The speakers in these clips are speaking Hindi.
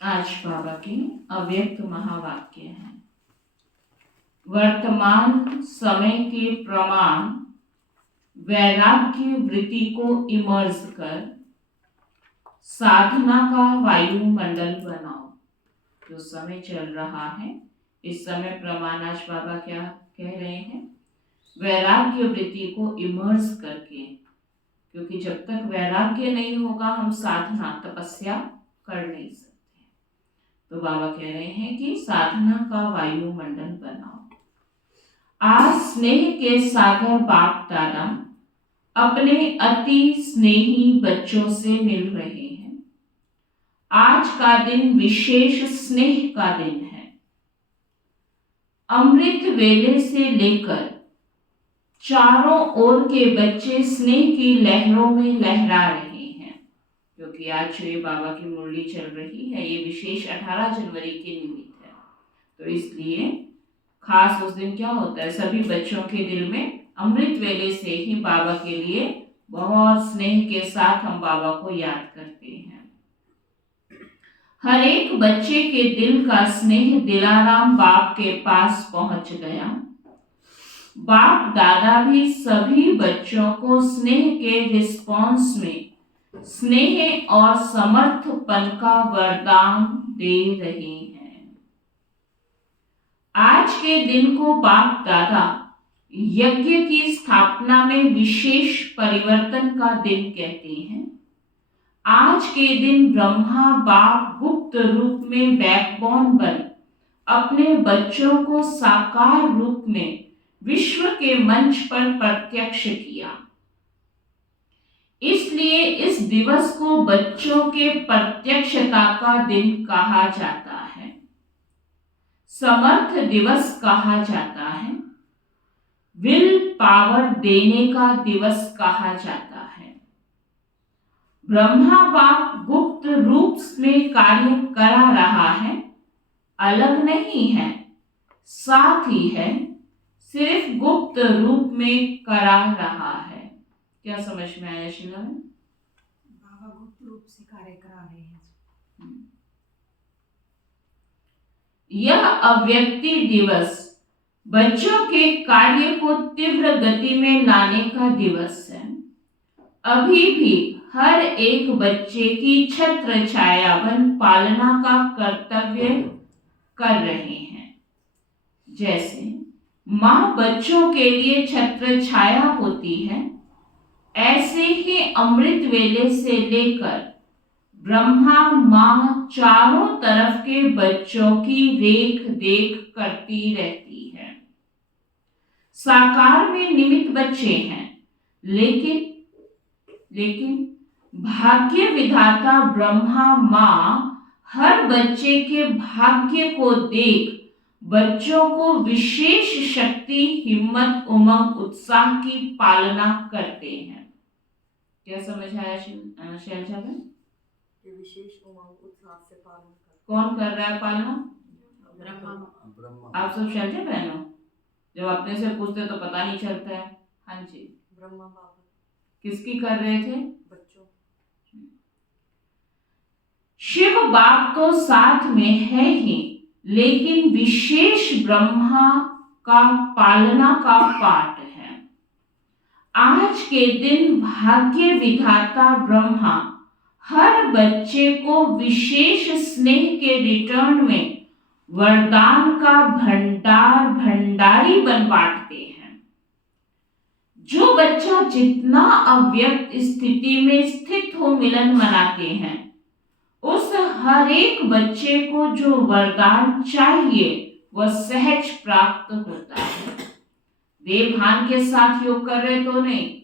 आज बाबा के अव्यक्त महावाक्य हैं। वर्तमान समय के प्रमाण वैराग्य वृत्ति को इमर्ज कर साधना का वायुमंडल बनाओ। जो समय चल रहा है, इस समय प्रमाण आज बाबा क्या कह रहे हैं? वैराग्य वृत्ति को इमर्ज करके, क्योंकि जब तक वैराग्य नहीं होगा हम साधना तपस्या कर नहीं सकते। तो बाबा कह रहे हैं कि साधना का वायुमंडल बनाओ। आज स्नेह के सागर बाप दादा अपने अति स्नेही बच्चों से मिल रहे हैं। आज का दिन विशेष स्नेह का दिन है। अमृत वेले से लेकर चारों ओर के बच्चे स्नेह की लहरों में लहरा रहे हैं, क्योंकि आज जो ये बाबा की मुरली चल रही है ये विशेष 18 जनवरी के निमित्त है। तो इसलिए खास उस दिन क्या होता है, सभी बच्चों के दिल में अमृत वेले से ही बाबा के लिए बहुत स्नेह के साथ हम बाबा को याद करते हैं। हर एक बच्चे के दिल का स्नेह दिलाराम बाप के पास पहुंच गया। बाप दादा भी सभी बच्चों को स्नेह के रिस्पॉन्स में स्नेह और समर्थपन का वरदान दे रहे हैं। आज के दिन को बाप दादा यज्ञ की स्थापना में विशेष परिवर्तन का दिन कहते हैं। आज के दिन ब्रह्मा बाप गुप्त रूप में बैकबोन बन अपने बच्चों को साकार रूप में विश्व के मंच पर प्रत्यक्ष किया। इसलिए इस दिवस को बच्चों के प्रत्यक्षता का दिन कहा जाता है, समर्थ दिवस कहा जाता है, विल पावर देने का दिवस कहा जाता है। ब्रह्मा बाप गुप्त रूप में कार्य करा रहा है, अलग नहीं है, साथ ही है, सिर्फ गुप्त रूप में करा रहा है। क्या समझ में आया शिला? बाबा गुप्त रूप से कार्य करा रहे हैं। यह अव्यक्ति दिवस बच्चों के कार्य को तीव्र गति में लाने का दिवस है। अभी भी हर एक बच्चे की छत्र छायावन पालना का कर्तव्य कर रहे हैं। जैसे माँ बच्चों के लिए छत्र छाया होती है, ऐसे ही अमृत वेले से लेकर ब्रह्मा माँ चारों तरफ के बच्चों की रेख देख करती रहती है। साकार में निमित्त बच्चे हैं, लेकिन भाग्य विधाता ब्रह्मा माँ हर बच्चे के भाग्य को देख बच्चों को विशेष शक्ति, हिम्मत, उमंग, उत्साह की पालना करते हैं। क्या समझ आया शैलजा में? विशेष उमंग उत्साह से पालन कौन कर रहा है पालना? ब्रह्मा। आप सब शैलजा बहन हो? जब अपने से पूछते तो पता नहीं चलता है। हाँ जी, ब्रह्मा बाबा किसकी कर रहे थे? बच्चों। शिव बाप तो साथ में है ही, लेकिन विशेष ब्रह्मा का पालना का पाठ है। आज के दिन भाग्य विधाता ब्रह्मा हर बच्चे को विशेष स्नेह के रिटर्न में वरदान का भंडारी बन बांटते हैं। जो बच्चा जितना अव्यक्त स्थिति में स्थित हो मिलन मनाते हैं, उस हर एक बच्चे को जो वरदान चाहिए वह सहज प्राप्त होता है। देव भान के साथ योग कर रहे तो नहीं,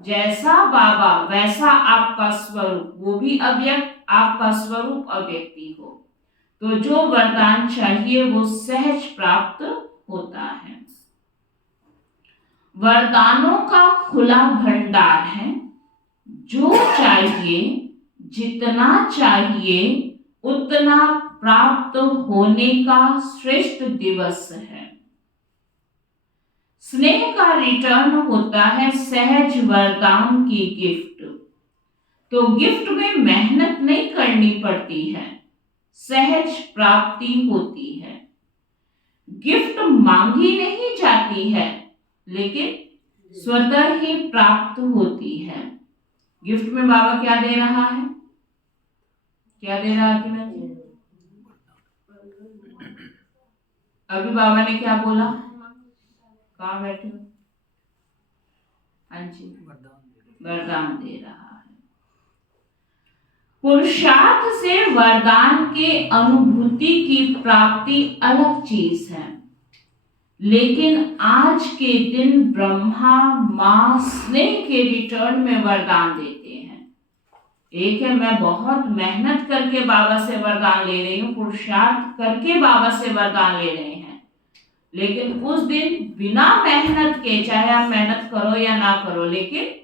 जैसा बाबा वैसा आपका स्वरूप, वो भी अव्यक्त, आपका स्वरूप अव्यक्ति हो, तो जो वरदान चाहिए वो सहज प्राप्त होता है। वरदानों का खुला भंडार है। जो चाहिए, जितना चाहिए उतना प्राप्त होने का श्रेष्ठ दिवस है। स्नेह का रिटर्न होता है सहज वरदान की गिफ्ट। तो गिफ्ट में मेहनत नहीं करनी पड़ती है, सहज प्राप्ति होती है। गिफ्ट मांगी नहीं जाती है, लेकिन स्वतः ही प्राप्त होती है। गिफ्ट में बाबा क्या दे रहा है? क्या दे रहा है? अभी बाबा ने क्या बोला? कहाँ बैठे हो? हाँ जी, वरदान दे रहा है। पुरुषार्थ से वरदान के अनुभूति की प्राप्ति अलग चीज है, लेकिन आज के दिन ब्रह्मा माँ स्नेह के रिटर्न में वरदान देते हैं। एक है मैं बहुत मेहनत करके बाबा से वरदान ले रही हूँ, पुरुषार्थ करके बाबा से वरदान ले रहे हैं, लेकिन उस दिन बिना मेहनत के, चाहे आप मेहनत करो या ना करो, लेकिन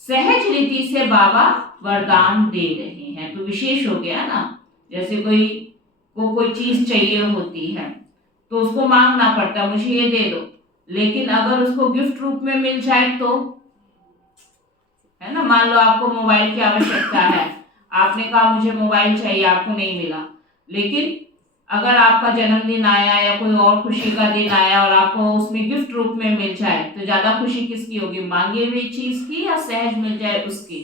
सहज रीति से बाबा वरदान दे रहे हैं। तो विशेष हो गया ना। जैसे कोई चीज चाहिए होती है तो उसको मांगना पड़ता, मुझे ये दे दो, लेकिन अगर उसको गिफ्ट रूप में मिल जाए तो, है ना, मान लो आपको मोबाइल की आवश्यकता है, आपने कहा मुझे मोबाइल चाहिए, आपको नहीं मिला, लेकिन अगर आपका जन्मदिन आया या कोई और खुशी का दिन आया और आपको उसमें गिफ्ट रूप में मिल जाए, तो ज्यादा खुशी किसकी होगी? मांगे हुई चीज की या सहज मिल जाए उसकी?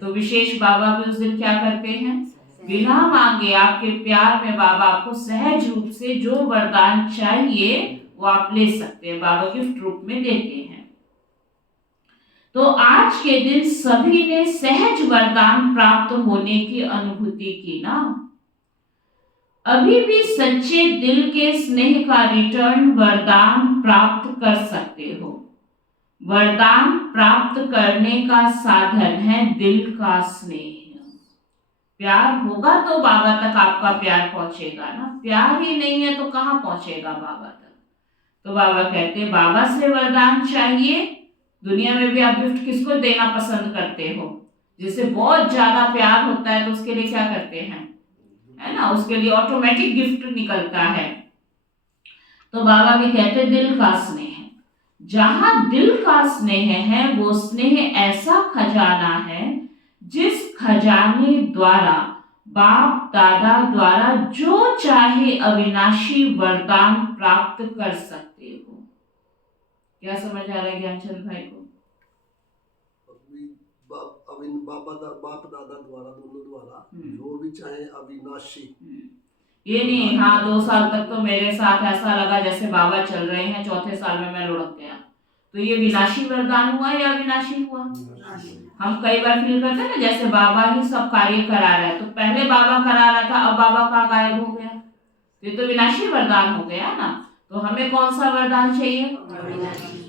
तो विशेष बाबा भी उस दिन क्या करते हैं? बिना मांगे आपके प्यार में बाबा आपको सहज रूप से जो वरदान चाहिए वो आप ले सकते हैं, बाबा गिफ्ट रूप में देते हैं। तो आज के दिन सभी ने सहज वरदान प्राप्त होने की अनुभूति की ना। अभी भी सच्चे दिल के स्नेह का रिटर्न वरदान प्राप्त कर सकते हो। वरदान प्राप्त करने का साधन है दिल का स्नेह। प्यार होगा तो बाबा तक आपका प्यार पहुंचेगा ना, प्यार ही नहीं है तो कहाँ पहुंचेगा बाबा तक। तो बाबा कहते हैं बाबा से वरदान चाहिए। दुनिया में भी आप गिफ्ट किसको देना पसंद करते हो? जिससे बहुत ज्यादा प्यार होता है तो उसके लिए क्या करते हैं, है ना, उसके लिए ऑटोमेटिक गिफ्ट निकलता है। तो बाबा भी कहते दिल का स्नेह, जहां दिल का स्नेह है वो स्नेह ऐसा खजाना है जिस खजाने द्वारा बाप दादा द्वारा जो चाहे अविनाशी वरदान प्राप्त कर सकते हो। क्या समझ आ रहा है ज्ञानचंद भाई को? बाप दादा द्वारा, दोनों द्वारा जो भी चाहे अविनाशी। ये नहीं हाँ 2 साल तक तो मेरे साथ ऐसा लगा जैसे बाबा चल रहे हैं, 4थे साल में मैं लुढ़क गया, तो ये विनाशी वरदान हुआ या अविनाशी हुआ? हम कई बार फील करते हैं ना जैसे बाबा ही सब कार्य करा रहा है, तो पहले बाबा करा रहा था, अब बाबा कहाँ गायब हो गया? ये तो विनाशी वरदान हो गया ना। तो हमें कौन सा वरदान चाहिए?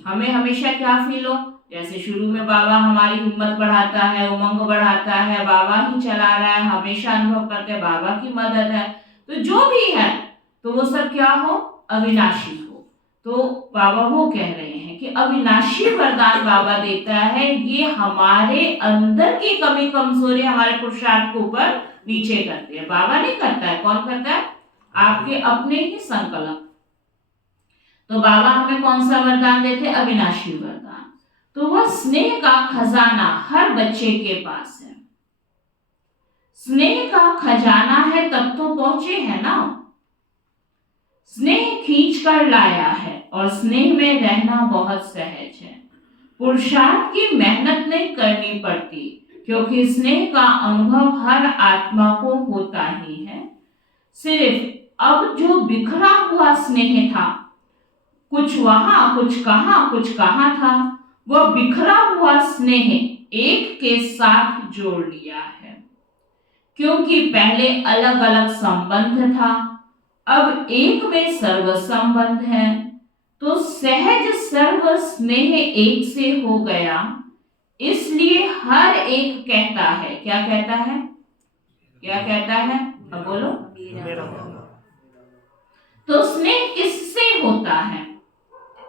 हमें हमेशा क्या फील हो, जैसे शुरू में बाबा हमारी हिम्मत बढ़ाता है, उमंग बढ़ाता है, बाबा ही चला रहा है, हमेशा अनुभव करते हैं बाबा की मदद है। तो जो भी है तो वो सब क्या हो? अविनाशी हो। तो बाबा वो कह रहे हैं कि अविनाशी वरदान बाबा देता है, ये हमारे अंदर की कमी कमजोरी हमारे पुरुषार्थ के ऊपर नीचे करते हैं। बाबा नहीं करता है, कौन करता है? आपके अपने ही संकल्प। तो बाबा हमें कौन सा वरदान देते? अविनाशी वरदान। तो वह स्नेह का खजाना हर बच्चे के पास है। स्नेह का खजाना है तब तो पहुंचे हैं ना। स्नेह खींच कर लाया है और स्नेह में रहना बहुत सहज है। पुरुषार्थ की मेहनत नहीं करनी पड़ती, क्योंकि स्नेह का अनुभव हर आत्मा को होता ही है। सिर्फ अब जो बिखरा हुआ स्नेह था, कुछ वहां कुछ कहां था, वह बिखरा हुआ स्नेह एक के साथ जोड़ लिया है। क्योंकि पहले अलग अलग संबंध था, अब एक में सर्व संबंध है, तो सहज सर्व स्नेह एक से हो गया। इसलिए हर एक कहता है, क्या कहता है? क्या कहता है? अब बोलो। तो स्नेह किससे होता है?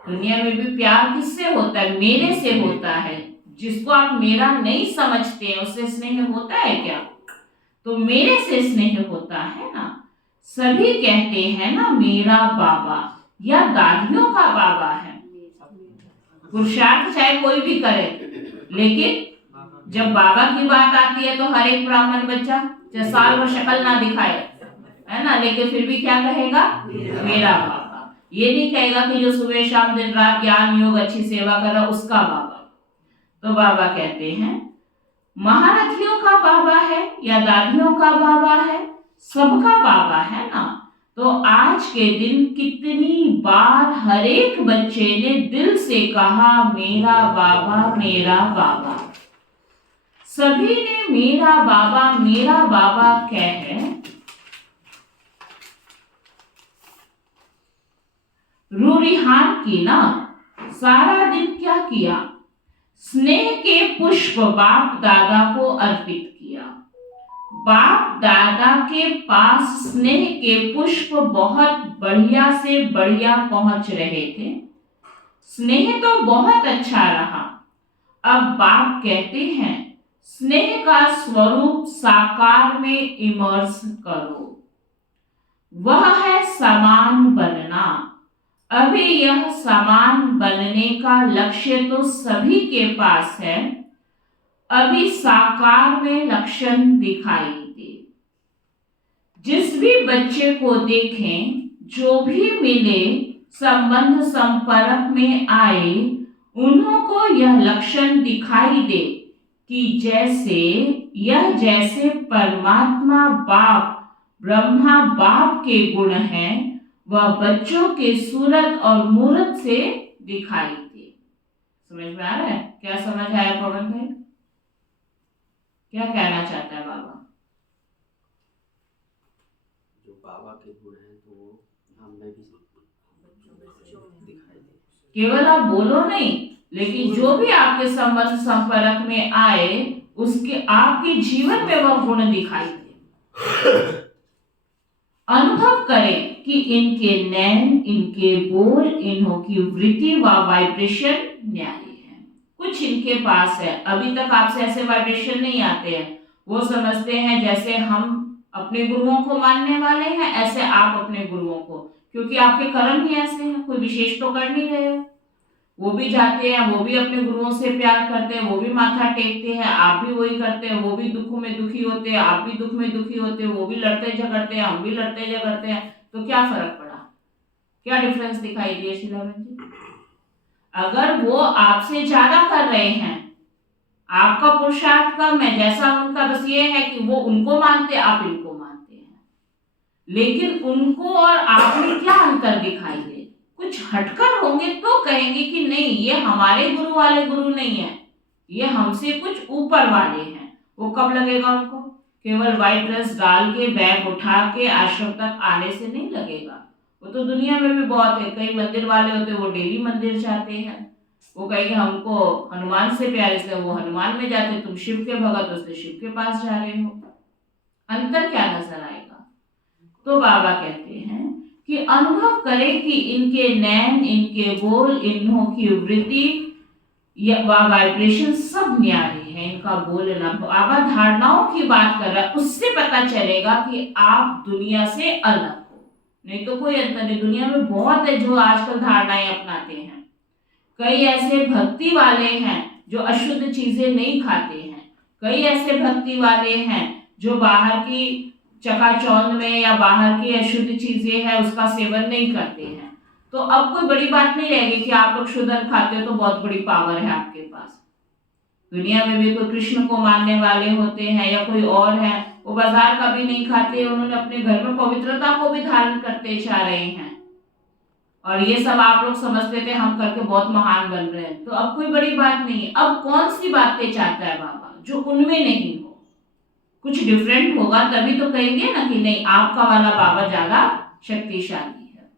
दुनिया में भी प्यार किससे होता है? मेरे से होता है। जिसको आप मेरा नहीं समझते हैं उससे स्नेह होता है क्या? तो मेरे से स्नेह होता है ना। सभी कहते हैं ना मेरा बाबा या दादियों का बाबा है। पुरुषार्थ चाहे कोई भी करे, लेकिन जब बाबा की बात आती है तो हर एक ब्राह्मण बच्चा चाहे साल भर शक्ल ना दिखाए, है ना, लेकिन फिर भी क्या कहेगा? मेरा बाबा। ये नहीं कहेगा कि जो सुबह शाम दिन रात ज्ञान योग अच्छी सेवा कर रहा उसका बाबा। तो बाबा कहते हैं महारथियों का बाबा है या दादियों का बाबा है, सबका बाबा है ना। तो आज के दिन कितनी बार हर एक बच्चे ने दिल से कहा मेरा बाबा। सभी ने मेरा बाबा कह रूरिहान की ना। सारा दिन क्या किया? स्नेह के पुष्प बाप दादा को अर्पित किया। बाप दादा के पास स्नेह के पुष्प बहुत बढ़िया से बढ़िया पहुंच रहे थे। स्नेह तो बहुत अच्छा रहा। अब बाप कहते हैं स्नेह का स्वरूप साकार में इमर्स करो। वह है समान बनना। अभी यह समान बनने का लक्ष्य तो सभी के पास है। अभी साकार में लक्षण दिखाई दे। जिस भी बच्चे को देखें, जो भी मिले, संबंध संपर्क में आए, उन्हों को यह लक्षण दिखाई दे कि जैसे परमात्मा बाप ब्रह्मा बाप के गुण हैं, वह बच्चों के सूरत और मूरत से दिखाई दे। समझ में आ रहा है? क्या समझ आया पवन भाई? क्या कहना चाहता है बाबा? जो बाबा के गुण हैं तो वो हम में भी दिखाई दे। केवल आप बोलो नहीं, लेकिन जो भी आपके संबंध संपर्क में आए उसके आपके जीवन में वह गुण दिखाई दे। अनुभव करें कि इनके नैन, इनके बोल, इन्हों की वृत्ति व वाइब्रेशन न्यारी है। कुछ इनके पास है, अभी तक आपसे ऐसे वाइब्रेशन नहीं आते हैं। वो समझते हैं जैसे हम अपने गुरुओं को मानने वाले हैं, ऐसे आप अपने गुरुओं को, क्योंकि आपके कर्म ही ऐसे हैं, कोई विशेष तो कर नहीं रहे हो। वो भी जाते हैं, वो भी अपने गुरुओं से प्यार करते हैं, वो भी माथा टेकते हैं, आप भी वही करते हैं। वो भी दुखों में दुखी होते हैं, आप भी दुख में दुखी होते हैं। वो भी लड़ते झगड़ते हैं, हम भी लड़ते झगड़ते हैं। तो क्या फर्क पड़ा? क्या डिफरेंस दिखाई दिया शीला बहन जी? अगर वो आपसे ज्यादा कर रहे हैं, आपका पुरुषार्थ कम है, जैसा उनका बस ये है कि वो उनको मानते, आप इनको मानते हैं, लेकिन उनको और आप में क्या अंतर दिखाई दे? कुछ हटकर होंगे तो कहेंगे कि नहीं, ये हमारे गुरु वाले गुरु नहीं है, ये हमसे कुछ ऊपर वाले हैं। वो कब लगेगा उनको? केवल व्हाइट ड्रेस डाल के बैग उठा के आश्रम तक आने से नहीं लगेगा। वो तो दुनिया में भी बहुत है। कई मंदिर वाले होते हैं, वो डेली मंदिर जाते हैं। वो कहेंगे हमको हनुमान से प्यार इसलिए वो हनुमान में जाते, तुम शिव के भगत हो इसलिए शिव के पास जा रहे हो। अंतर क्या नजर आएगा? तो बाबा कहते हैं कि अनुभव करें कि इनके नैन, इनके बोल, इन्हों की वृत्ति या वाइब्रेशन सब न्यारे हैं। इनका बोलना, बाबा धारणाओं की बात कर रहा है, उससे पता चलेगा कि आप दुनिया से अलग हो। नहीं तो कोई अंतर नहीं। दुनिया में बहुत है जो आजकल धारणाएं अपनाते हैं। कई ऐसे भक्ति वाले हैं जो अशुद्ध चीजें नहीं खाते हैं। कई ऐसे भक्ति वाले हैं जो बाहर की चकाचौंध में या बाहर की अशुद्ध चीजें हैं उसका सेवन नहीं करते हैं। तो अब कोई बड़ी बात नहीं रहेगी कि आप लोग शुद्ध खाते हो तो बहुत बड़ी पावर है आपके पास। दुनिया में भी कोई कृष्ण को मानने वाले होते हैं या कोई और है, वो बाजार का भी नहीं खाते, उन्होंने अपने घर में पवित्रता को भी धारण करते जा रहे हैं। और ये सब आप लोग समझते थे हम करके बहुत महान बन रहे हैं। तो अब कोई बड़ी बात नहीं है। अब कौन सी बातें चाहता है बाबा जो उनमें नहीं हो? कुछ डिफरेंट होगा तभी तो कहेंगे ना कि नहीं आपका वाला बाबा ज्यादा शक्तिशाली है।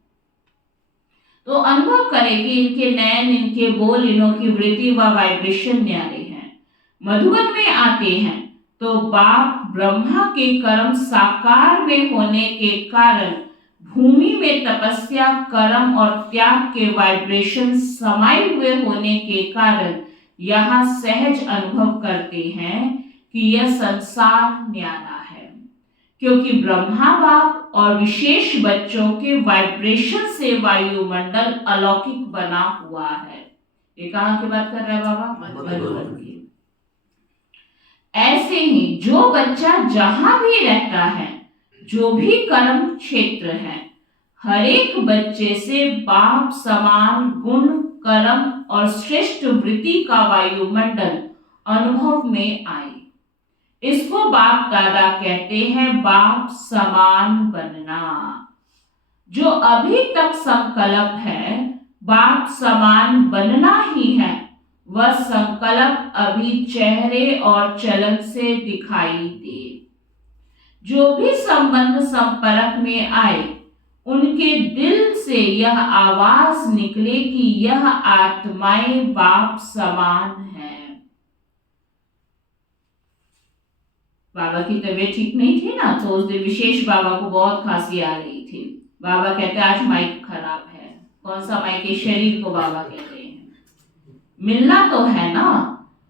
तो अनुभव करें कि इनके नैन, इनके बोल, इन्हों की वृत्ति व वाइब्रेशन न्यारे हैं। मधुबन में आते हैं तो बाप ब्रह्मा के कर्म साकार में होने के कारण भूमि में तपस्या, कर्म और त्याग के वाइब्रेशन समाये हुए होने के कारण यहाँ सहज अनुभव करते हैं कि यह संसार न्यारा है, क्योंकि ब्रह्मा बाप और विशेष बच्चों के वाइब्रेशन से वायुमंडल अलौकिक बना हुआ है। ये कहाँ की बात कर रहा है बाबा? मधुबन की। ऐसे ही जो बच्चा जहां भी रहता है, जो भी कर्म क्षेत्र है, हर एक बच्चे से बाप समान गुण, कर्म और श्रेष्ठ वृत्ति का वायुमंडल अनुभव में आए। इसको बाप दादा कहते हैं बाप समान बनना। जो अभी तक संकल्प है बाप समान बनना ही है, वह संकल्प अभी चेहरे और चलन से दिखाई दे। जो भी संबंध संपर्क में आए उनके दिल से यह आवाज निकले कि यह आत्माएं बाप समान है। बाबा की तबीयत ठीक नहीं थी ना, तो उस दिन विशेष बाबा को बहुत खांसी आ रही थी। बाबा कहते आज माइक खराब है। कौन सा माइक है? शरीर को बाबा कहते हैं। मिलना तो है ना,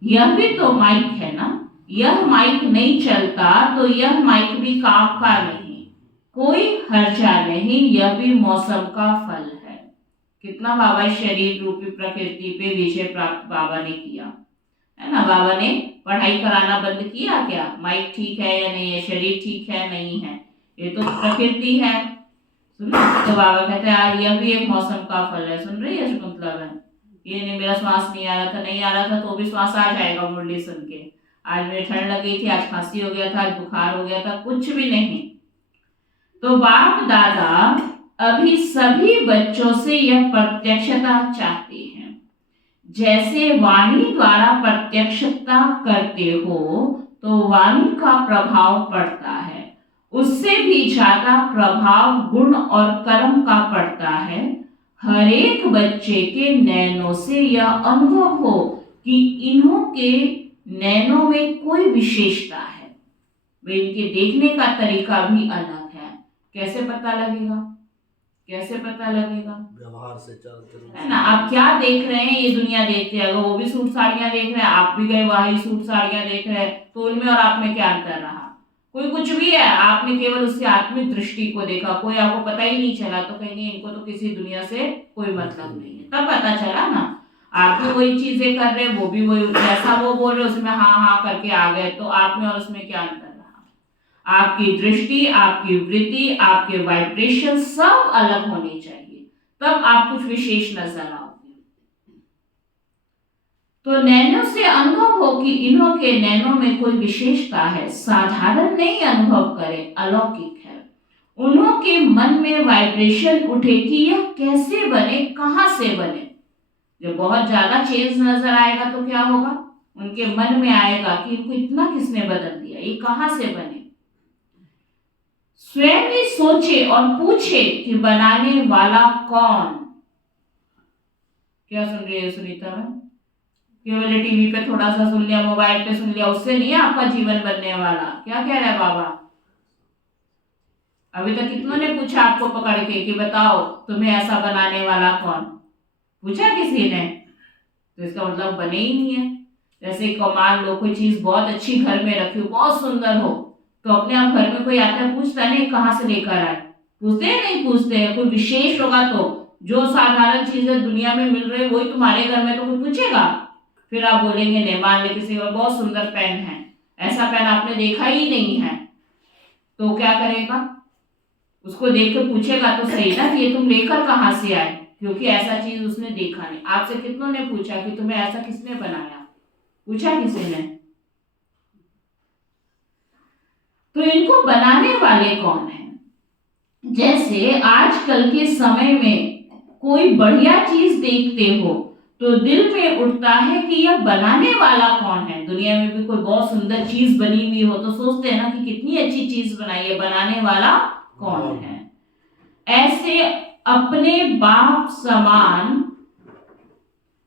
यह भी तो माइक है ना। यह माइक नहीं चलता तो यह माइक भी काम का नहीं, कोई हर्जा नहीं, यह भी मौसम का फल है। कितना बाबा शरीर रूपी प्रकृति पे विजय प्राप्त बाबा ने किया है ना। बाबा ने पढ़ाई कराना बंद किया क्या? माइक ठीक है या नहीं है, शरीर ठीक है नहीं है, ये तो प्रकृति है। सुन तो बाबा कहते हैं आज यह भी एक मौसम का फल है। सुन रही है मतलब है ये नहीं मेरा श्वास नहीं आ रहा था, नहीं आ रहा था तो भी श्वास आ जाएगा मुरली सुन के। आज मेरी ठंड लगी थी, आज खांसी हो गया था, आज बुखार हो गया था, कुछ भी नहीं। तो बाप दादा अभी सभी बच्चों से यह प्रत्यक्षता चाहते हैं। जैसे वाणी द्वारा प्रत्यक्षता करते हो तो वाणी का प्रभाव पड़ता है, उससे भी ज्यादा प्रभाव गुण और कर्म का पड़ता है। हर एक बच्चे के नैनों से यह अनुभव हो कि इन्हों के नैनों में कोई विशेषता है। वे इनके देखने का तरीका भी अलग है। कैसे पता लगेगा? कैसे पता लगेगा? व्यवहार से चलते है ना। आप क्या देख रहे हैं ये दुनिया देखते हैं। वो भी सूट साड़ियां देख रहे हैं, आप भी गए वही सूट साड़ियां देख रहे हैं, तो उनमें और आप में क्या अंतर रहा? कोई कुछ भी है, आपने केवल उससे आत्मिक दृष्टि को देखा, कोई आपको पता ही नहीं चला, तो कहेंगे इनको तो किसी दुनिया से कोई मतलब नहीं है। तब पता चला ना, आप भी वही चीजें कर रहे, वो भी वही, जैसा वो बोल रहे उसमें हाँ हाँ करके आ गए, तो आप में और उसमें क्या अंतर रहा? आपकी दृष्टि, आपकी वृत्ति, आपके वाइब्रेशन सब अलग होने चाहिए, तब आप कुछ विशेष नजर आओगे। तो नैनों से अनुभव हो कि इन्हों के नैनों में कोई विशेषता है, साधारण नहीं अनुभव करें, अलौकिक है। उन्हों के मन में वाइब्रेशन उठे कि यह कैसे बने, कहां से बने। जब बहुत ज्यादा चेंज नजर आएगा तो क्या होगा? उनके मन में आएगा कि इनको इतना किसने बदल दिया, ये कहां से बने। स्वयं ही सोचे और पूछे कि बनाने वाला कौन। क्या सुन रही है सुनीता मैम? केवल टीवी पे थोड़ा सा सुन लिया, मोबाइल पे सुन लिया, उससे नहीं आपका जीवन बनने वाला। क्या कह रहा है बाबा? अभी तक कितनों ने पूछा आपको पकड़ के कि बताओ तुम्हें ऐसा बनाने वाला कौन? पूछा किसी ने? तो इसका मतलब बने ही नहीं है। जैसे मान लो कोई चीज बहुत अच्छी घर में रखी हो, बहुत सुंदर हो, तो अपने आप घर में कोई आता है पूछता नहीं कहाँ से लेकर आए? पूछते हैं नहीं पूछते हैं? कोई विशेष होगा तो, जो साधारण चीजें दुनिया में मिल रही वही तुम्हारे घर में, तो कोई पूछेगा? फिर आप बोलेंगे नहीं। मान ले किसी और बहुत सुंदर पेन है, ऐसा पेन आपने देखा ही नहीं है, तो क्या करेगा? उसको देख के पूछेगा तो सही ना कि ये तुम लेकर कहाँ से आए, क्योंकि ऐसा चीज उसने देखा नहीं। आपसे कितनों ने पूछा कि तुम्हें ऐसा किसने बनाया? पूछा किसी ने? तो इनको बनाने वाले कौन है? जैसे आजकल के समय में कोई बढ़िया चीज देखते हो तो दिल में उठता है कि यह बनाने वाला कौन है। दुनिया में भी कोई बहुत सुंदर चीज बनी हुई हो तो सोचते हैं ना कि कितनी अच्छी चीज बनाई है, बनाने वाला कौन है। ऐसे अपने बाप समान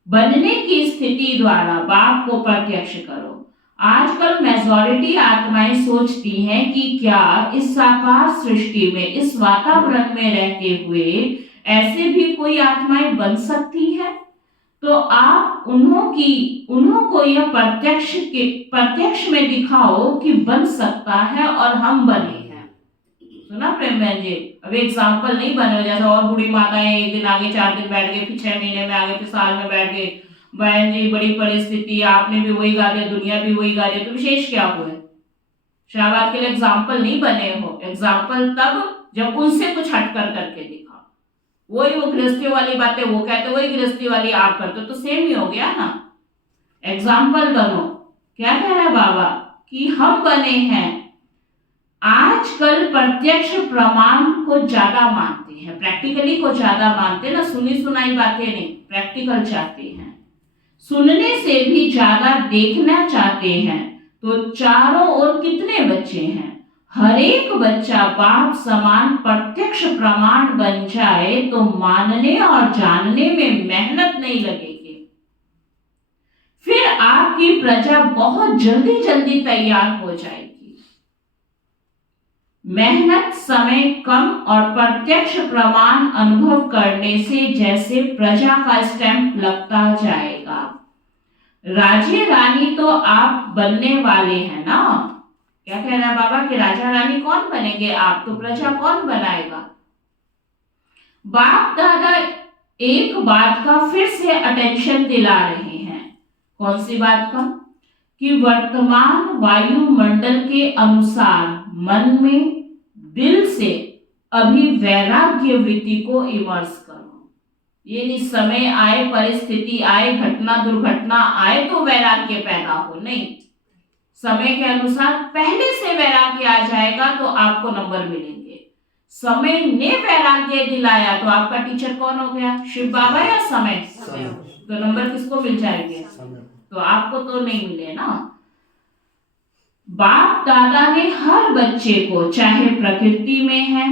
बनने की स्थिति द्वारा बाप को प्रत्यक्ष करो। आजकल मेजॉरिटी आत्माएं सोचती हैं कि क्या इस साकार सृष्टि में, इस वातावरण में रहते हुए ऐसे भी कोई आत्माएं बन सकती है? तो आप उन्हों को यह प्रत्यक्ष में दिखाओ कि बन सकता है और हम बने हैं। सुना प्रेम बहन जी? अभी एग्जाम्पल नहीं बने जैसा और बूढ़ी माताएं एक दिन आगे 4 दिन बैठ गए, फिर 6 महीने में आगे, फिर साल में बैठ गए। बहन जी बड़ी परिस्थिति, आपने भी वही गा दिया, दुनिया भी वही गा दिया, तो विशेष क्या हुआ? शाबाद के लिए एग्जाम्पल नहीं बने हो। एग्जाम्पल तब जब उनसे कुछ हटकर करके दिखाओ। वही वो गृहस्थियों वाली बातें वो कहते, वही गृहस्थी वाली आप करते, तो सेम ही हो गया ना। एग्जाम्पल बनो। क्या कह रहा है बाबा? कि हम बने हैं। आजकल प्रत्यक्ष प्रमाण को ज्यादा मानते हैं, प्रैक्टिकली को ज्यादा मानते हैं ना, सुनी सुनाई बातें नहीं, प्रैक्टिकल चाहते हैं। सुनने से भी ज्यादा देखना चाहते हैं। तो चारों ओर कितने बच्चे हैं? हर एक बच्चा बाप समान प्रत्यक्ष प्रमाण बन जाए तो मानने और जानने में मेहनत नहीं लगेगी। फिर आपकी प्रजा बहुत जल्दी जल्दी तैयार हो जाएगी। मेहनत, समय कम और प्रत्यक्ष प्रमाण अनुभव करने से जैसे प्रजा का स्टैंप लगता जाएगा। राजे रानी तो आप बनने वाले हैं ना। क्या कह रहा है बाबा कि राजा रानी कौन बनेंगे? आप तो प्रजा कौन बनाएगा? बाप दादा एक बात का फिर से अटेंशन दिला रहे हैं। कौन सी बात का? कि वर्तमान वायुमंडल के अनुसार मन में, दिल से अभी वैराग्य वृत्ति को इमर्स करो। ये नहीं समय आए, परिस्थिति आए, घटना दुर्घटना आए तो वैराग्य पैदा हो, नहीं। समय के अनुसार पहले से वैराग्य आ जाएगा तो आपको नंबर मिलेंगे। समय ने वैराग्य दिलाया तो आपका टीचर कौन हो गया? शिव बाबा या समय? तो नंबर किसको मिल जाएंगे? तो आपको तो नहीं मिले ना। बाप दादा ने हर बच्चे को, चाहे प्रकृति में है,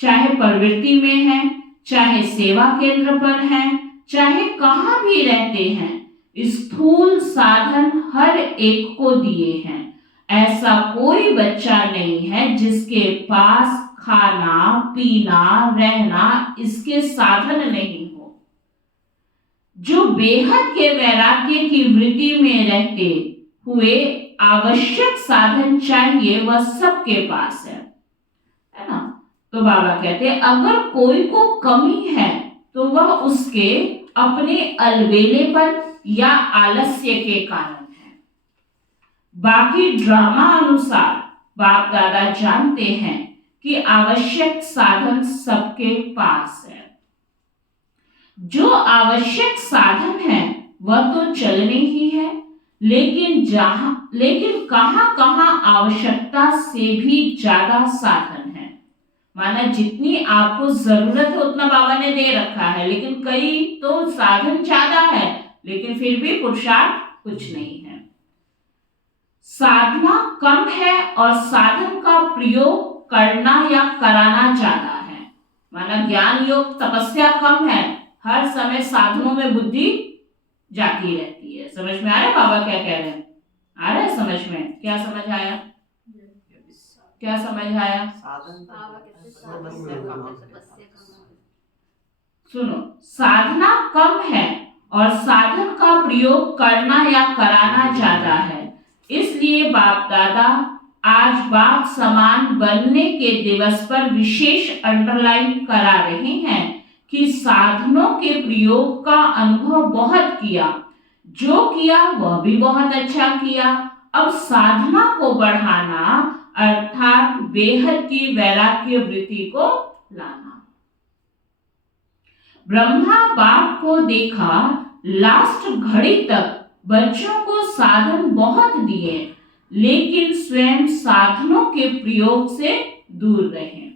चाहे प्रवृत्ति में है, चाहे सेवा केंद्र पर है, चाहे कहां भी रहते हैं, स्थूल साधन हर एक को दिए हैं। ऐसा कोई बच्चा नहीं है जिसके पास खाना, पीना, रहना इसके साधन नहीं हो। जो बेहद के वैराग्य की वृत्ति में रहते हुए आवश्यक साधन चाहिए वह सबके पास है ना। तो बाबा कहते हैं अगर कोई को कमी है तो वह उसके अपने अलबेलेपन या आलस्य के कारण है। बाकी ड्रामा अनुसार बाप दादा जानते हैं कि आवश्यक साधन सबके पास है। जो आवश्यक साधन है वह तो चलने ही है, लेकिन कहां कहां आवश्यकता से भी ज्यादा साधन है। माना जितनी आपको जरूरत है उतना बाबा ने दे रखा है, लेकिन कई तो साधन ज्यादा है लेकिन फिर भी पुरुषार्थ कुछ नहीं है। साधना कम है और साधन का प्रयोग करना या कराना ज्यादा है। माना ज्ञान योग तपस्या कम है, हर समय साधनों में बुद्धि जाती रहती है। समझ में आ रहा है बाबा क्या कह रहे हैं? आ रहा है समझ में? क्या समझ आया? क्या समझ आया? सुनो, साधना कम है और साधन का प्रयोग करना या कराना ज्यादा है। इसलिए बाप दादा आज बाप समान बनने के दिवस पर विशेष अंडरलाइन करा रहे हैं कि साधनों के प्रयोग का अनुभव बहुत किया, जो किया वह भी बहुत अच्छा किया। अब साधना को बढ़ाना अर्थात बेहद की वैराग्य वृत्ति को लाना। ब्रह्मा बाप को देखा, लास्ट घड़ी तक बच्चों को साधन बहुत दिए, लेकिन स्वयं साधनों के प्रयोग से दूर रहे।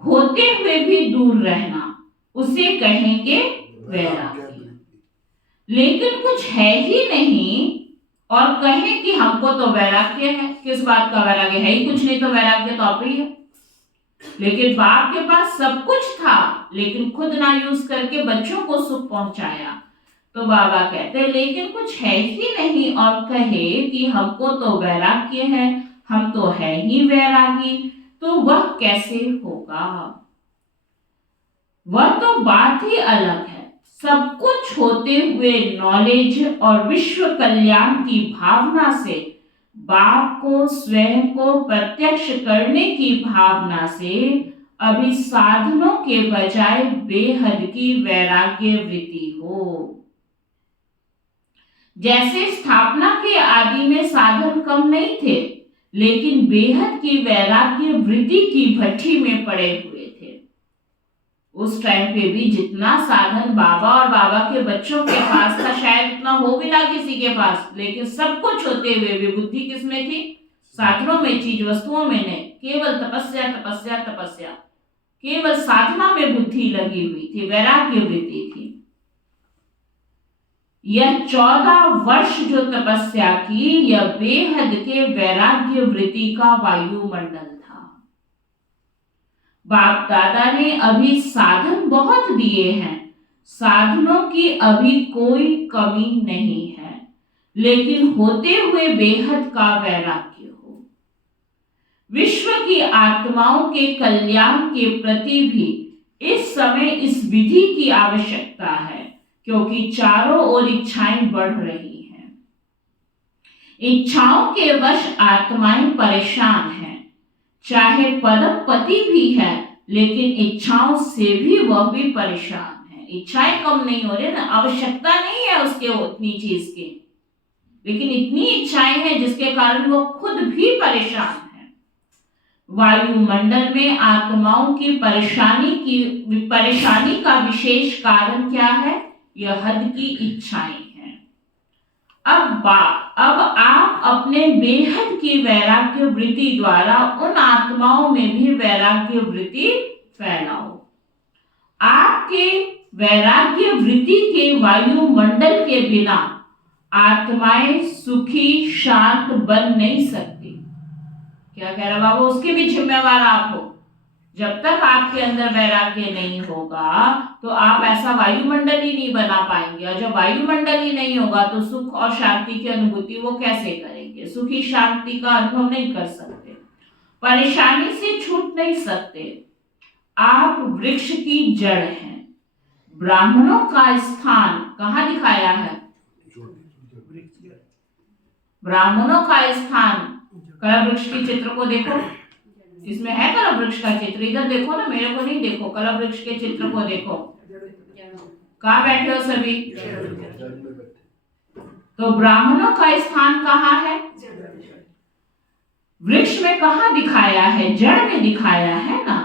होते हुए भी दूर रहना उसे कहेंगे वैराग्य। लेकिन कुछ है ही नहीं और कहें कि हमको तो वैराग्य है। किस बात का वैराग्य? है ही कुछ नहीं तो वैराग्य तो आप ही है। लेकिन बाप के पास सब कुछ था, लेकिन खुद ना यूज करके बच्चों को सुख पहुंचाया। तो बाबा कहते लेकिन कुछ है ही नहीं और कहे कि हमको तो वैराग्य है, हम तो है ही वैरागी, तो वह कैसे होगा? वह तो बात ही अलग है। सब कुछ होते हुए नॉलेज और विश्व कल्याण की भावना से, बाप को स्वयं को प्रत्यक्ष करने की भावना से अभी साधनों के बजाय बेहद की वैराग्य वृत्ति हो। जैसे स्थापना के आदि में साधन कम नहीं थे, लेकिन बेहद की वैराग्य वृत्ति की भट्ठी में पड़े हुए थे। उस टाइम पे भी जितना साधन बाबा और बाबा के बच्चों के पास था, शायद उतना हो भी ना किसी के पास, लेकिन सब कुछ होते हुए भी बुद्धि किसमें थी? साधनों में, चीज वस्तुओं में नहीं। केवल तपस्या तपस्या तपस्या, केवल साधना में बुद्धि लगी हुई थी, वैराग्य वृत्ति थी। यह 14 वर्ष जो तपस्या की, यह बेहद के वैराग्य वृत्ति का वायुमंडल था। बाप दादा ने अभी साधन बहुत दिए हैं, साधनों की अभी कोई कमी नहीं है, लेकिन होते हुए बेहद का वैराग्य हो। विश्व की आत्माओं के कल्याण के प्रति भी इस समय इस विधि की आवश्यकता है, क्योंकि चारों ओर इच्छाएं बढ़ रही हैं। इच्छाओं के वश आत्माएं परेशान हैं। चाहे पदम पति भी है, लेकिन इच्छाओं से भी वह भी परेशान है। इच्छाएं कम नहीं हो रही ना, आवश्यकता नहीं है उसके उतनी चीज की, लेकिन इतनी इच्छाएं हैं जिसके कारण वो खुद भी परेशान है। वायुमंडल में आत्माओं की परेशानी का विशेष कारण क्या है? यह हद की इच्छाएं हैं। अब आप अपने बेहद की वैराग्य वृत्ति द्वारा उन आत्माओं में भी वैराग्य वृत्ति फैलाओ। आपके वैराग्य वृत्ति के वायुमंडल के बिना आत्माएं सुखी शांत बन नहीं सकती। क्या कह रहा बाबा? उसके भी जिम्मेवार आप हो। जब तक आपके अंदर वैराग्य नहीं होगा तो आप ऐसा वायुमंडल ही नहीं बना पाएंगे, और जब वायुमंडल ही नहीं होगा तो सुख और शांति की अनुभूति वो कैसे करेंगे? सुखी शांति का अनुभव नहीं कर सकते, परेशानी से छूट नहीं सकते। आप वृक्ष की जड़ हैं। ब्राह्मणों का स्थान कहाँ दिखाया है? ब्राह्मणों का स्थान, कलम वृक्ष के चित्र को देखो, इसमें है कलम वृक्ष का चित्र, इधर देखो ना, मेरे को नहीं देखो, कलम वृक्ष के चित्र को देखो। कहाँ बैठे हो सभी? तो ब्राह्मणों का स्थान कहाँ है? वृक्ष में कहाँ दिखाया है? जड़ में दिखाया है ना।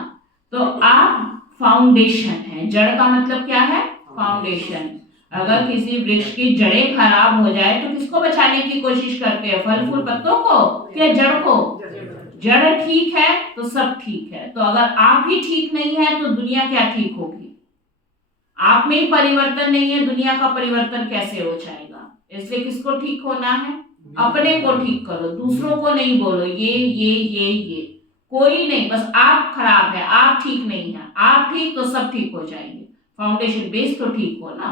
तो आप फाउंडेशन है। जड़ का मतलब क्या है? फाउंडेशन। अगर किसी वृक्ष की जड़ें खराब हो जाए तो किसको बचाने की कोशिश करते हैं? फल फूल पत्तों को या जड़ को? जड़ ठीक है तो सब ठीक है। तो अगर आप ही ठीक नहीं है तो दुनिया क्या ठीक होगी? आप में ही परिवर्तन नहीं है, दुनिया का परिवर्तन कैसे हो जाएगा? इसलिए किसको ठीक होना है? अपने को ठीक करो, दूसरों को नहीं बोलो ये कोई नहीं, बस आप खराब है, आप ठीक नहीं है, आप ठीक तो सब ठीक हो जाएंगे। फाउंडेशन बेस तो ठीक हो ना।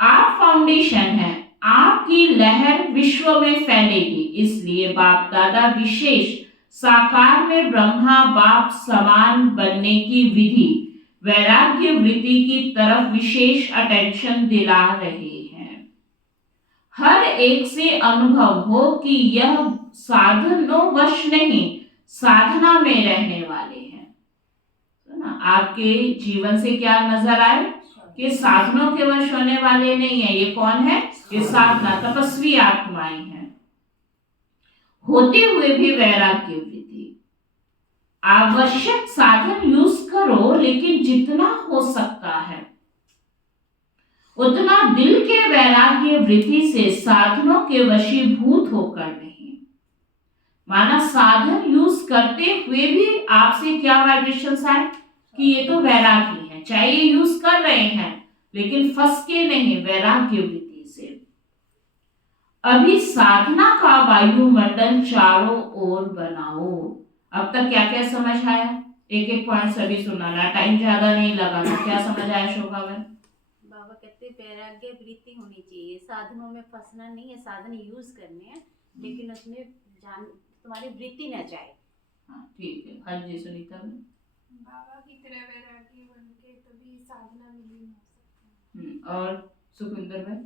आप फाउंडेशन है, आपकी लहर विश्व में फैलेगी। इसलिए बाप दादा विशेष साकार में ब्रह्मा बाप समान बनने की विधि वैराग्य वृत्ति की तरफ विशेष अटेंशन दिला रहे हैं। हर एक से अनुभव हो कि यह साधनों वश नहीं, साधना में रहने वाले हैं। तो ना आपके जीवन से क्या नजर आए कि साधनों के वश होने वाले नहीं है। ये कौन है? ये साधना तपस्वी आत्माएं हैं। होते हुए भी वैराग्य वृत्ति, आवश्यक साधन यूज करो, लेकिन जितना हो सकता है उतना दिल के वैराग्य वृत्ति से साधनों के वशीभूत होकर नहीं। माना साधन यूज करते हुए भी आपसे क्या वाइब्रेशंस आए कि ये तो वैरागी है, चाहे ये यूज कर रहे हैं लेकिन फंस के नहीं, वैराग्य वृत्ति से। अभी साधना का वायुमंडल चारों ओर बनाओ। अब तक क्या क्या समझ आया? एक एक पॉइंट सभी सुनाना, टाइम ज्यादा नहीं लगाना। क्या समझ आया शोभा बहन? बाबा कहते वैराग्य वृत्ति होनी चाहिए, साधनों में फंसना नहीं है, साधन यूज करने हैं लेकिन उसमें जान तुम्हारी वृत्ति न जाए। हाँ ठीक है। हाँ जी सुनीता बहन। बाबा की तरह वैरागी बन के तभी साधना में लीन हो सकते हैं। और सुखविंदर भाई?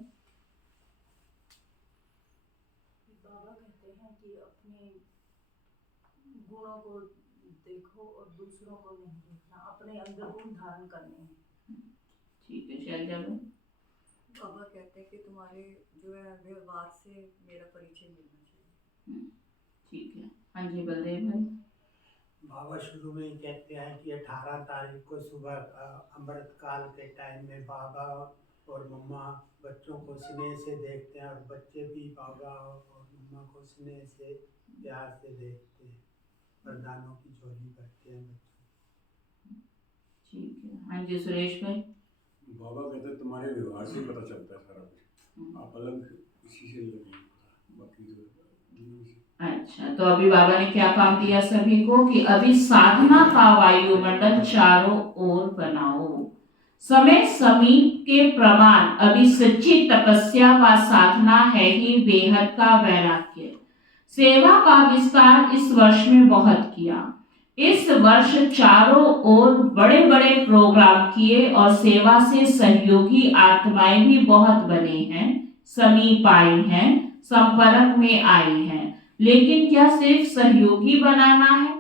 बाबा कहते हैं कि अपने गुणों को देखो और दूसरों को नहीं देखना, अपने अंदर गुण धारण करने हैं। ठीक है। शैलजा बहन? बाबा कहते हैं कि तुम्हारे जो है व्यवहार से मेरा परिचय मिलना चाहिए। ठीक है। हाँ जी बलदेव भाई? बाबा शुरू में ही कहते हैं कि 18 तारीख को सुबह अमृत काल के टाइम में बाबा और मम्मा बच्चों को स्नेह से देखते हैं और बच्चे भी बाबा और मम्मा को स्नेह से प्यार से देखते हैं, वरदानों की झोली भरते हैं बच्चों। ठीक है। हाँ जी सुरेश भाई? बाबा कहते हैं तुम्हारे व्यवहार से पता चलता है सारा कुछ, आप अलग इसी से नहीं पता, बाकी जो अच्छा, तो अभी बाबा ने क्या काम दिया सभी को कि अभी साधना का वायुमंडल चारों ओर बनाओ। समय समीप के प्रमाण अभी सच्ची तपस्या व साधना है ही बेहद का वैराग्य। सेवा का विस्तार इस वर्ष में बहुत किया। इस वर्ष चारों ओर बड़े बड़े प्रोग्राम किए और सेवा से सहयोगी आत्माएं भी बहुत बने हैं, समीप आई हैं, संपर्क में आई हैं। लेकिन क्या सिर्फ सहयोगी बनाना है?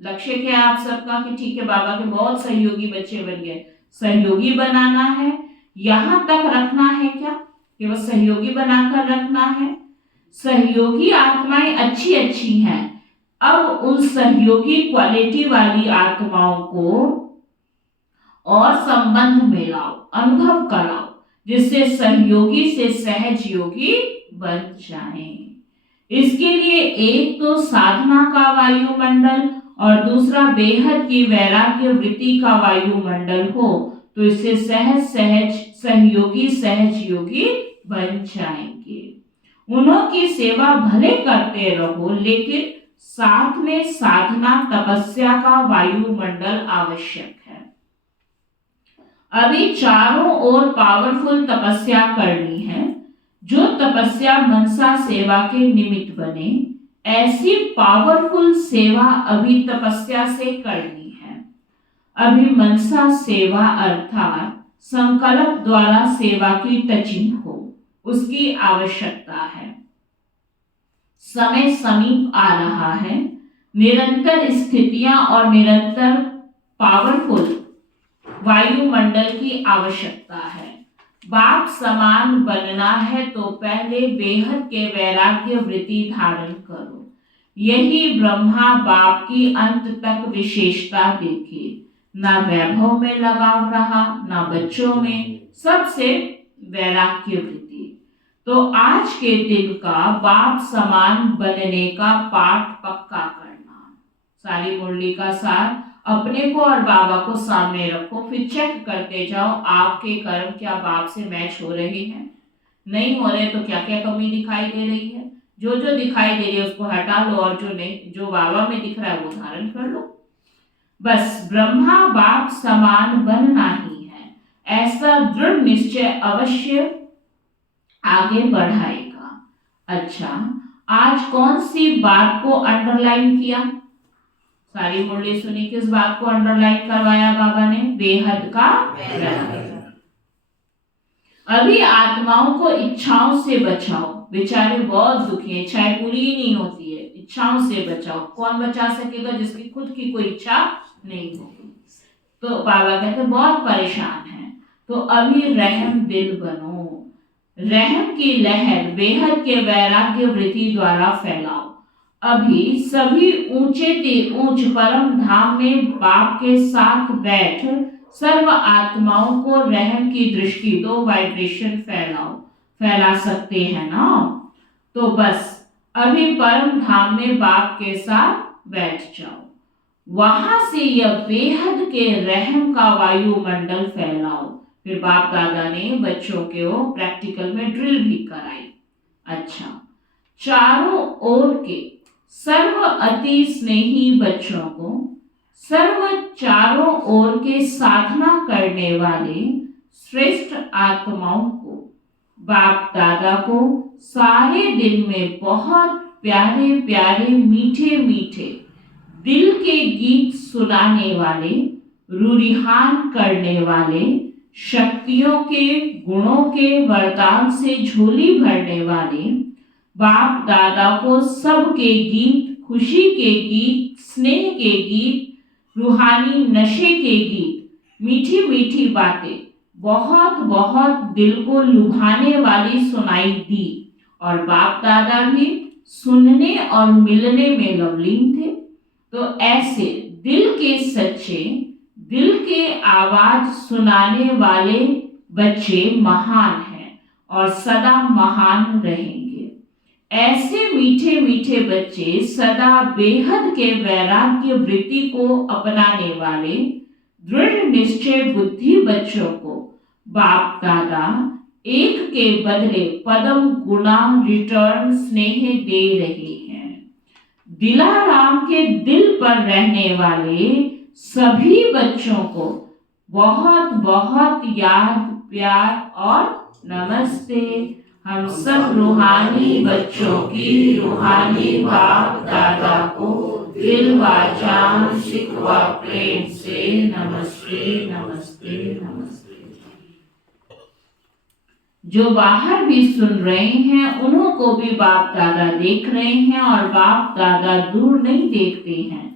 लक्ष्य क्या है आप सबका कि ठीक है बाबा के बहुत सहयोगी बच्चे बन गए, सहयोगी बनाना है, यहाँ तक रखना है क्या कि बस सहयोगी बनाकर रखना है? सहयोगी आत्माएं अच्छी अच्छी हैं, अब उन सहयोगी क्वालिटी वाली आत्माओं को और संबंध में लाओ, अनुभव कराओ, जिससे सहयोगी से सहज योगी बन जाएं। इसके लिए एक तो साधना का वायुमंडल और दूसरा बेहद की वैराग्य वृत्ति का वायुमंडल हो, तो इससे सहज सहज सहयोगी सहज योगी बन जाएंगे। उन्हों सेवा भले करते रहो, लेकिन साथ में साधना तपस्या का वायुमंडल आवश्यक है। अभी चारों ओर पावरफुल तपस्या करनी है। जो तपस्या मनसा सेवा के निमित्त बने, ऐसी पावरफुल सेवा अभी तपस्या से करनी है। अभी मनसा सेवा अर्थात संकल्प द्वारा सेवा की टचिंग हो, उसकी आवश्यकता है। समय समीप आ रहा है। निरंतर स्थितियां और निरंतर पावरफुल वायुमंडल की आवश्यकता है। बाप समान बनना है तो पहले बेहद के वैराग्य वृत्ति धारण करो। यही ब्रह्मा बाप की अंत तक विशेषता देखिए। ना वैभव में लगाव रहा, ना बच्चों में, सबसे वैराग्य वृत्ति। तो आज के दिन का बाप समान बनने का पाठ पक्का करना। सारी मुरली का सार अपने को और बाबा को सामने रखो, फिर चेक करते जाओ आपके कर्म क्या बाप से मैच हो रहे हैं। नहीं हो रहे तो क्या क्या कमी दिखाई दे रही है, जो जो दिखाई दे रही है उसको हटा लो और जो नहीं, जो बाबा में दिख रहा है वो धारण कर लो। बस ब्रह्मा बाप समान बनना ही है, ऐसा दृढ़ निश्चय अवश्य आगे बढ़ाएगा। अच्छा, आज कौन सी बात को अंडरलाइन किया? सारी मुरली सुनी, किस बात को अंडरलाइन करवाया बाबा ने? बेहद का वैराग्य। अभी आत्माओं को इच्छाओं से बचाओ, बेचारे बहुत दुखी हैं, इच्छाएं पूरी ही नहीं होती है, इच्छाओं से बचाओ। कौन बचा सकेगा जिसकी खुद की कोई इच्छा नहीं होगी? तो बाबा कहते बहुत परेशान हैं, तो अभी रहम दिल बनो, रहम की लहर बेहद के वैराग्य वृत्ति द्वारा फैलाओ। अभी सभी ऊंचे ते ऊंच परम धाम में बाप के साथ बैठ सर्व आत्माओं को रहम की दृष्टि दो, वाइब्रेशन फैला सकते हैं ना? तो बस अभी परम धाम में बाप के साथ बैठ जाओ, वहां से यह बेहद के रहम का वायुमंडल फैलाओ। फिर बाप दादा ने बच्चों को प्रैक्टिकल में ड्रिल भी कराई। अच्छा, चारों ओर के सर्व अति स्नेही बच्चों को, सर्व चारों ओर के साधना करने वाले श्रेष्ठ आत्माओं को, बाप दादा को सारे दिन में बहुत प्यारे प्यारे मीठे मीठे दिल के गीत सुनाने वाले, रूरिहान करने वाले, शक्तियों के गुणों के वरदान से झोली भरने वाले बाप दादा को सबके गीत, खुशी के गीत, स्नेह के गीत, रूहानी नशे के गीत, मीठी मीठी बातें बहुत बहुत दिल को लुभाने वाली सुनाई दी। और बाप दादा भी सुनने और मिलने में लवलीन थे। तो ऐसे दिल के सच्चे, दिल के आवाज सुनाने वाले बच्चे महान हैं और सदा महान रहेंगे। ऐसे मीठे मीठे बच्चे सदा बेहद के वैराग्य वृत्ति को अपनाने वाले दृढ़ निश्चय बुद्धि बच्चों को बाप दादा एक के बदले पदम गुना रिटर्न स्नेह दे रहे हैं। दिलाराम के दिल पर रहने वाले सभी बच्चों को बहुत बहुत याद, प्यार और नमस्ते। हम सब रूहानी बच्चों की रूहानी बाप दादा को दिल वाचा शिकवा प्रेम से नमस्ते नमस्ते नमस्ते। जो बाहर भी सुन रहे हैं उन्हों को भी बाप दादा देख रहे हैं, और बाप दादा दूर नहीं देखते हैं,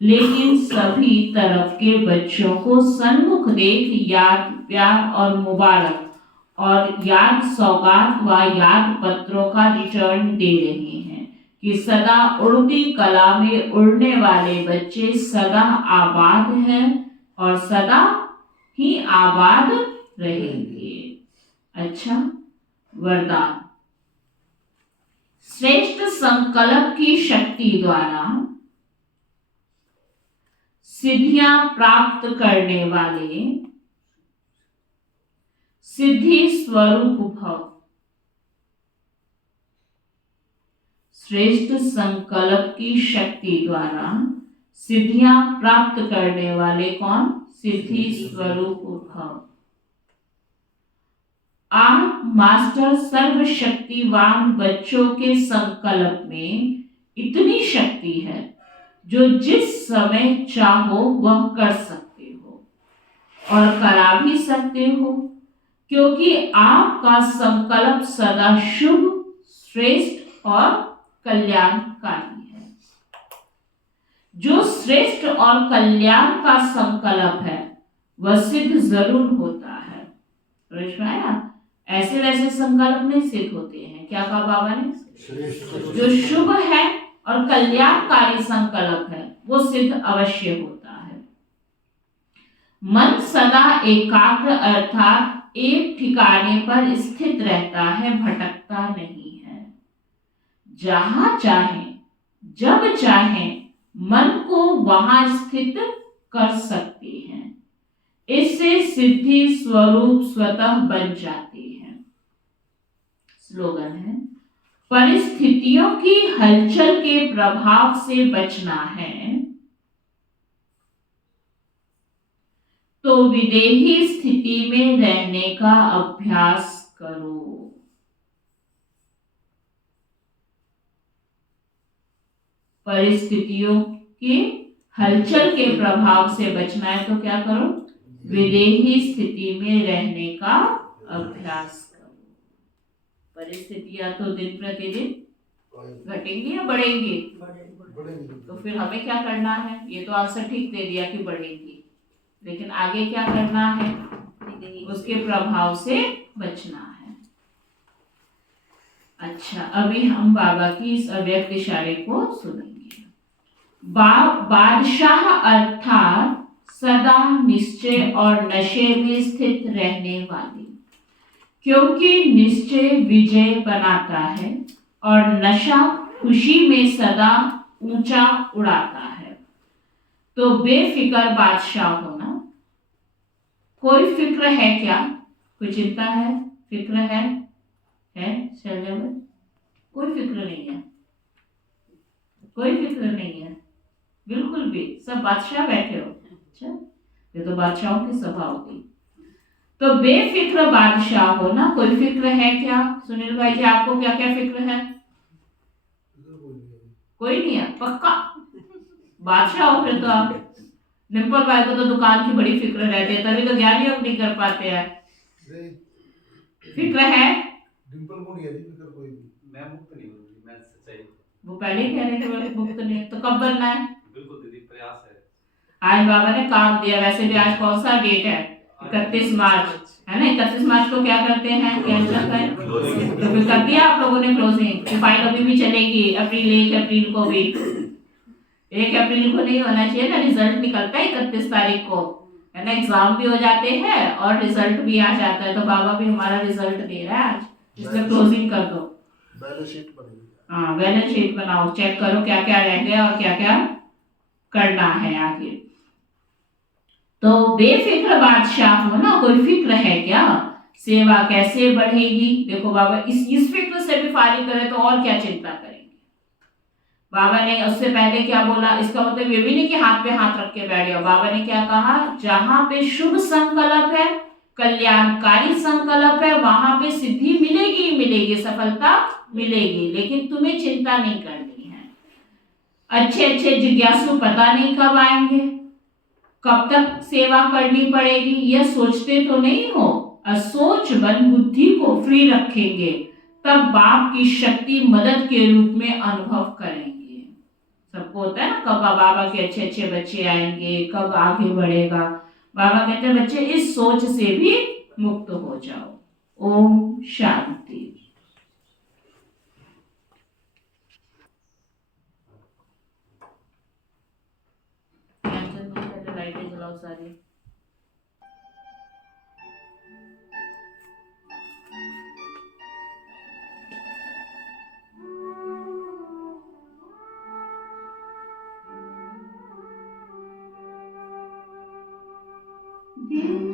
लेकिन सभी तरफ के बच्चों को सन्मुख देख याद, प्यार और मुबारक और याद सौगात व याद पत्रों का रिटर्न दे रहे हैं कि सदा उड़ती कला में उड़ने वाले बच्चे सदा आबाद हैं और सदा ही आबाद रहेंगे। अच्छा, वरदान। श्रेष्ठ संकल्प की शक्ति द्वारा सिद्धियां प्राप्त करने वाले सिद्धि स्वरूप भव। श्रेष्ठ संकल्प की शक्ति द्वारा सिद्धियां प्राप्त करने वाले कौन? सिद्धि स्वरूप भव। आप मास्टर सर्वशक्तिवान बच्चों के संकल्प में इतनी शक्ति है जो जिस समय चाहो वह कर सकते हो और करा भी सकते हो, क्योंकि आपका संकल्प सदा शुभ, श्रेष्ठ और कल्याणकारी है। जो श्रेष्ठ और कल्याण का संकल्प है वह सिद्ध जरूर होता है। समझ ऐसे वैसे संकल्प नहीं सिद्ध होते हैं। क्या कहा बाबा ने? जो शुभ है और कल्याणकारी संकल्प है वो सिद्ध अवश्य होता है। मन सदा एकाग्र अर्थात एक ठिकाने पर स्थित रहता है, भटकता नहीं है। जहां चाहे जब चाहे मन को वहां स्थित कर सकते हैं। इससे सिद्धि स्वरूप स्वतः बन जाते हैं। स्लोगन है, परिस्थितियों की हलचल के प्रभाव से बचना है तो विदेही स्थिति में रहने का अभ्यास करो। परिस्थितियों के हलचल के प्रभाव से बचना है तो क्या करो, विदेही स्थिति में रहने का अभ्यास करो। परिस्थितियां तो दिन प्रतिदिन घटेंगी या बढ़ेंगी? तो फिर हमें क्या करना है? ये तो आंसर ठीक दे दिया कि बढ़ेंगी, लेकिन आगे क्या करना है? उसके प्रभाव से बचना है। अच्छा, अभी हम बाबा की इस अव्यक्त इशारे को सुनेंगे। बादशाह अर्थात सदा निश्चय और नशे में स्थित रहने वाली, क्योंकि निश्चय विजय बनाता है और नशा खुशी में सदा ऊंचा उड़ाता है। तो बेफिक्र बादशाह होना। कोई फिक्र है क्या? कोई चिंता है? फिक्र है शैलजा भाई? कोई फिक्र नहीं है, कोई फिक्र नहीं है बिल्कुल भी। सब बादशाह बैठे हो। अच्छा, ये तो बादशाहों की सभा होगी। तो बेफिक्र बादशाह हो ना। कोई फिक्र है क्या? सुनील भाई जी, आपको क्या क्या फिक्र है? कोई नहीं है, पक्का बादशाह हो फिर तो आप। डिम्पल भाई को तो दुकान की बड़ी फिक्र रहती है, तभी तो ज्ञान योग नहीं कर पाते हैं। फिक्र है? डिम्पल को नहीं है जी फिक्र कोई भी। मैं मुक्त नहीं हूँ, मैं सच्चाई। वो पहले ही कह रहे थे बोले मुक्त नहीं है, तो कब बनना है? बिल्कुल दीदी, प्रयास है। आज बाबा ने काम दिया। वैसे भी आज कौन सा डेट है? 31 मार्च है ना। 31 मार्च को क्या करते हैं? कैंसर का तो फिर कर दिया आप लोगों ने क्लोजिंग। फाइल अभी भी चलेगी अप्रैल 1 अप्रैल को भी। 1 अप्रैल को नहीं होना चाहिए ना, रिजल्ट निकलता है 31 तारीख को है ना। एग्जाम भी हो जाते हैं और रिजल्ट भी आ जाता है। तो बाबा भी हमारा रिजल्ट दे रहा है आज, इसलिए क्लोजिंग कर दो। बैलेंस शीट बनेगी। हाँ, बैलेंस शीट बनाओ, चेक करो क्या क्या रह गया और क्या क्या करना है आगे। तो बेफिक्र बादशाह हो ना। कोई फिक्र है क्या? सेवा कैसे बढ़ेगी? देखो बाबा इस फिक्र से भी फारिग करे तो और क्या चिंता करेंगे। बाबा ने उससे पहले क्या बोला? इसका मतलब ये भी नहीं कि हाथ पे हाथ रख के बैठ जाओ। बाबा ने क्या कहा? जहां पे शुभ संकल्प है, कल्याणकारी संकल्प है, वहां पे सिद्धि मिलेगी मिलेगी, सफलता मिलेगी, लेकिन तुम्हें चिंता नहीं करनी है। अच्छे अच्छे जिज्ञासु पता नहीं कब आएंगे, कब तक सेवा करनी पड़ेगी, यह सोचते तो नहीं हो। असोच मन बुद्धि को फ्री रखेंगे, तब बाप की शक्ति मदद के रूप में अनुभव करेंगे। सबको होता है ना, कब बाबा के अच्छे अच्छे बच्चे आएंगे, कब आगे बढ़ेगा। बाबा कहते हैं बच्चे इस सोच से भी मुक्त हो जाओ। ओम शांति। लाइटें जलाओ सारी। दिल